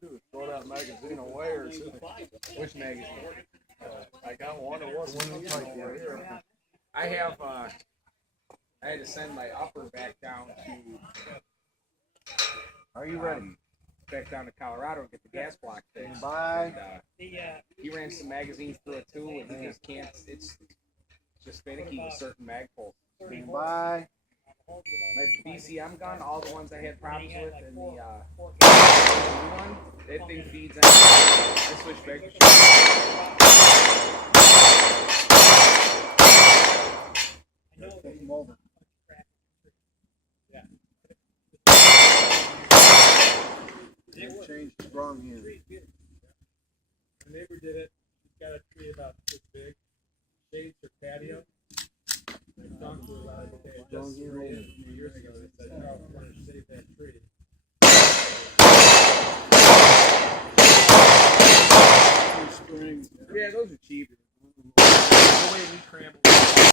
do is throw that magazine away or something. Which magazine? I got one. It was one over here. I have. I had to send my upper back down to. Are you ready? Back down to Colorado to get the gas block fixed. Bye. And, he ran some magazines through it too, and he just can't. It's just finicky with certain mag pulls. Bye. My BCM gun, all the ones I had problems with, and the new one, that thing feeds in. I switched back to Take him over. Change the wrong here. My neighbor did it. He's got a tree about this big. Shades her patio. I talked to her about it today. Just 3 years ago. They said, "Carl, we're going to save that tree." Spring. yeah, those are cheap. The way we cramble.